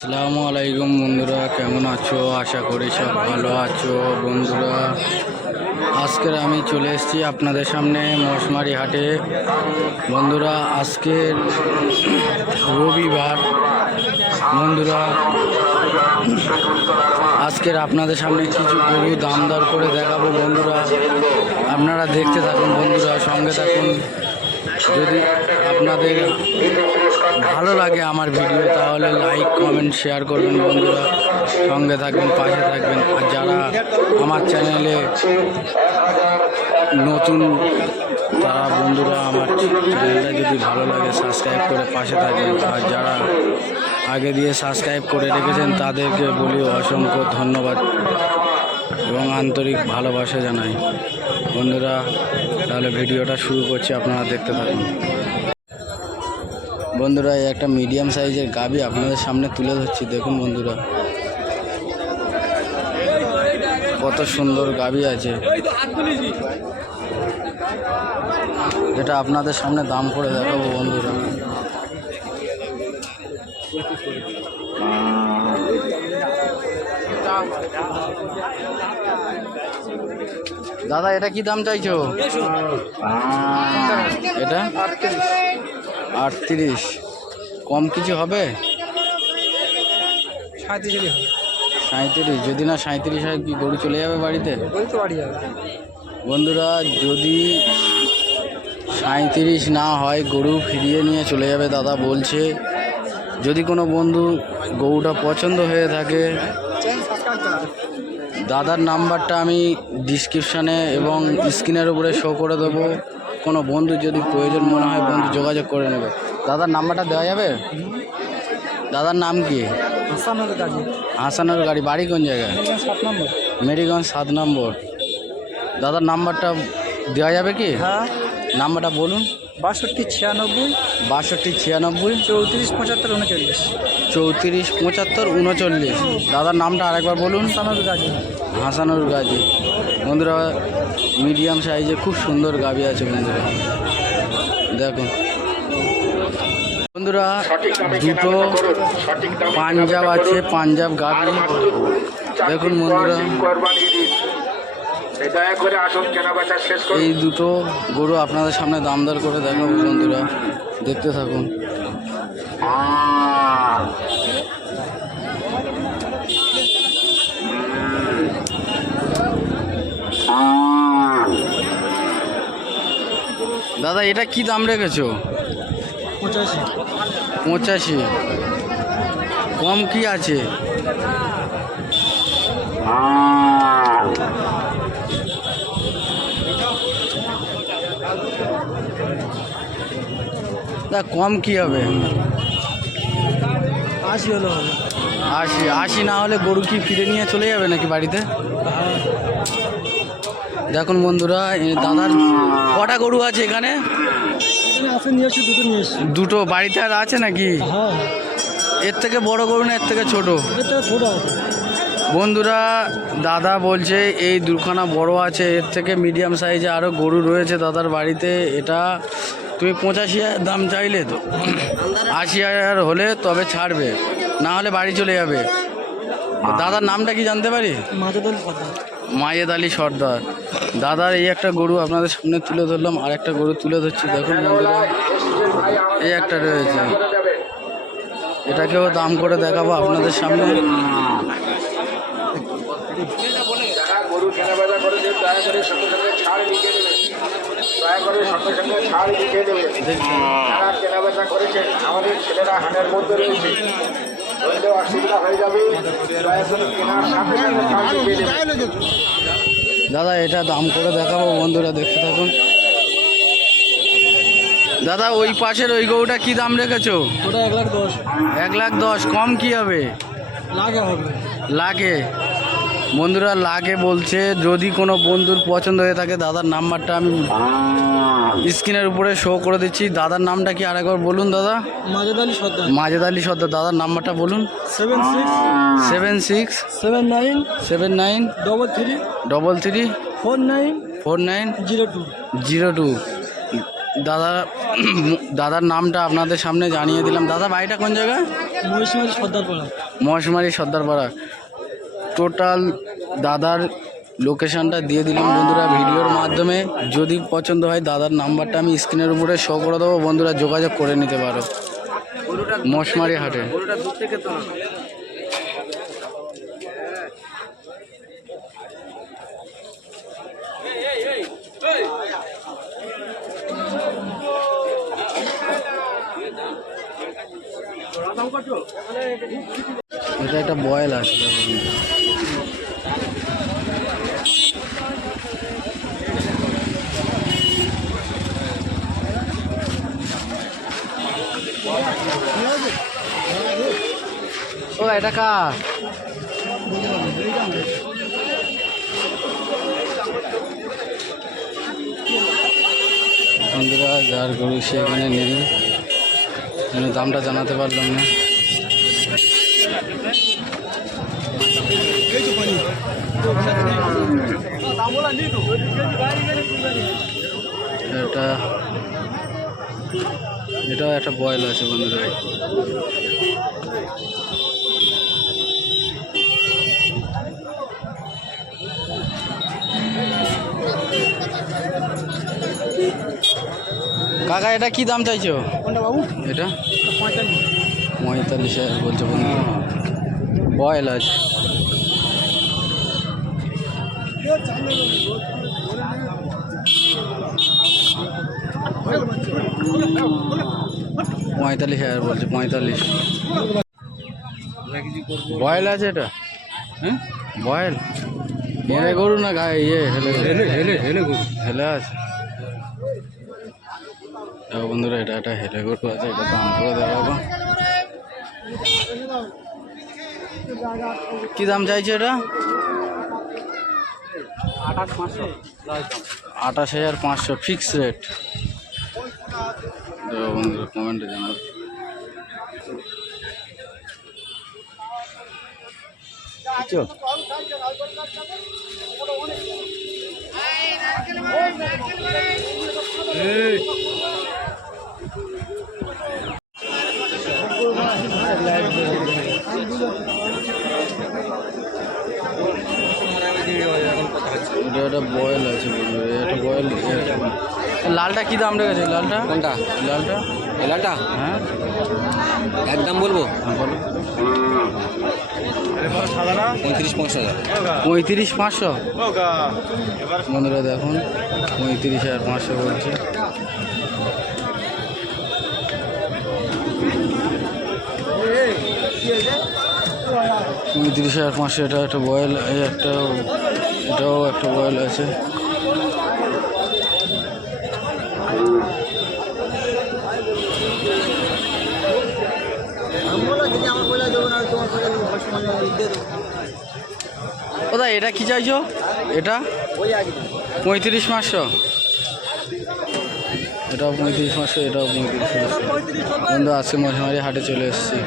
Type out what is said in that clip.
আসসালামু আলাইকুম বন্ধুরা, কেমন আছো? আশা করি সব ভালো আছো। বন্ধুরা, আজকের আমি চলে এসেছি আপনাদের সামনে মশমারি হাটে। বন্ধুরা, আজকের রবিবার। বন্ধুরা, আজকের আপনাদের সামনে কিছু গরু দাম দর করে দেখাবো। বন্ধুরা, আপনারা দেখতে থাকুন। বন্ধুরা, সঙ্গে থাকুন। যদি আপনাদের ভালো লাগে আমার ভিডিও, তাহলে লাইক কমেন্ট শেয়ার করবেন। বন্ধুরা, সঙ্গে থাকবেন, পাশে থাকবেন। আর যারা আমার চ্যানেলে নতুন, তারা বন্ধুরা আমার চ্যানেলটা যদি ভালো লাগে সাবস্ক্রাইব করে পাশে থাকবেন। আর যারা আগে দিয়ে সাবস্ক্রাইব করে রেখেছেন তাদেরকে বলি অসংখ্য ধন্যবাদ এবং আন্তরিক ভালোবাসা জানাই। বন্ধুরা, তাহলে ভিডিওটা শুরু করছি, আপনারা দেখতে থাকুন। বন্ধুরা, এই একটা মিডিয়াম সাইজের গাভী আপনাদের সামনে তুলে ধরছি। দেখুন বন্ধুরা, কত সুন্দর গাভী আছে। এটা আপনাদের সামনে দাম করে দেখাবো। বন্ধুরা, দাদা এটা কি দাম চাইছো? এটা 38। কম কিছু হবে? 37। যদি না 37 হয়, কি গরু চলে যাবে বাড়িতে? বন্ধুরা, যদি 37 না হয়, গরু ফিরিয়ে নিয়ে চলে যাবে দাদা বলছে। যদি কোনো বন্ধু গরুটা পছন্দ হয়ে থাকে, দাদার নাম্বারটা আমি ডিসক্রিপশানে এবং স্ক্রিনের উপরে শো করে দেবো। কোনো বন্ধু যদি প্রয়োজন মনে হয়, বন্ধু যোগাযোগ করে নেবে। দাদার নাম্বারটা দেওয়া যাবে? দাদার নাম কি? হাসানুর গাড়ি। বাড়ি কোন জায়গায়? মেরিগঞ্জ 7 নম্বর। দাদার নাম্বারটা দেওয়া যাবে কি? নাম্বারটা বলুন। 62 96 62 96 34 75 39। 34 75 39। দাদার নামটা আরেকবার বলুন। হাসানুর গাজী। বন্ধুরা, মিডিয়াম সাইজে খুব সুন্দর গাভী আছে। বন্ধুরা দেখুন। বন্ধুরা, দুটো পাঞ্জাব আছে, পাঞ্জাব গাভী। দেখুন বন্ধুরা, এই দুটো গরু আপনাদের সামনে দাম দর করে দেখাবো। বন্ধুরা, দেখতে থাকুন। দাদা এটা কি দাম রেখেছো? 85। কম কি আছে? দা কম কি হবে? 80 হলো। 80 না হলে গরু কি ফিরে নিয়ে চলে যাবে নাকি বাড়িতে? দেখুন বন্ধুরা, দাদার কটা গরু আছে এখানে? দুটো। বাড়িতে আর আছে নাকি? এর থেকে বড় গরু না এর থেকে ছোট? বন্ধুরা, দাদা বলছে এই দুখানা বড় আছে, এর থেকে মিডিয়াম সাইজে আরও গরু রয়েছে দাদার বাড়িতে। এটা তুমি 85,000 দাম চাইলে তো 80,000 হলে তবে ছাড়বে, না হলে বাড়ি চলে যাবে। দাদার নামটা কি জানতে পারি? মায়েদ আলী সর্দার। দাদার এই একটা গরু আপনাদের সামনে তুলে ধরলাম, আর একটা গরু তুলে ধরছি। দেখুন বন্ধুরা, এই একটা রয়েছে, এটাকেও দাম করে দেখাবো আপনাদের সামনে। দাদা এটা দাম করে দেখাবো। বন্ধুরা দেখতে থাকুন। দাদা ওই পাশের ওই গরুটা কি দাম রেখেছো? ওটা 1,10,000। 1,10,000। কম কি হবে? লাগে। বন্ধুরা, লাগে বলছে। যদি কোনো বন্ধুর পছন্দ হয়ে থাকে, দাদার নাম্বারটা আমি স্ক্রিনের উপরে শো করে দিচ্ছি। দাদার নামটা কি আরেকবার বলুন দাদা? মাজেদ আলী সর্দার। দাদার নাম্বারটা বলুন। 76 79 79 33 49 02। দাদার নামটা আপনাদের সামনে জানিয়ে দিলাম। দাদা বাড়িটা কোন জায়গায়? মহিষমারি সর্দারপাড়া। মহেশমারি সর্দারপাড়া। টোটাল দাদার লোকেশনটা দিয়ে দিলাম বন্ধুরা ভিডিওর মাধ্যমে। যদি পছন্দ হয় দাদার নাম্বারটা আমি স্ক্রিনের উপরে শো করে দেবো, বন্ধুরা যোগাযোগ করে নিতে পারো মহেশমারি হাটে। এটা একটা বয়েল আছে ও এটা কার? বন্ধুরা যার গরু সে এখানে নেই, দামটা জানাতে পারলাম না। এটাও একটা বয়েল আছে বন্ধুরা। কাকা এটা কি দাম চাইছো? বাবু এটা 45। 45,000 বলছে বন্ধুরা, বয়েল আছে। পঁয়তাল্লিশ হাজার বলছে, 45। বয়েল আছে এটা? হ্যাঁ বয়েল হেলে গরু না গায়ে ইয়ে হেলে হেলে গরু হেলে আছে। বন্ধুরা এটা একটা হেলে গরু আছে, এটা দাম করে দেখাবো। কি দাম চাইছে এটা? 28,500 ফিক্স রেট। বন্ধুরা কমেন্টে জানাবো। এটা একটা বয়েল আছে বন্ধুরা, এটা বয়েল। লালটা কি দাম রেখেছে? লালটা কোনটা? লালটা এলাটা হ্যাঁ একদম বলবো হ্যাঁ বলো। 35,500। 35,500 বন্ধুরা দেখুন, 35,500 বলছে। $35,500। এটা একটা বয়েল, এই একটা এটাও একটা বয়েল আছে। কোথায় এটা কি চাইছো? এটা 35,500। এটাও 35,500, এটাও 35,500। বন্ধু আজকে মশামারি হাটে চলে এসেছি।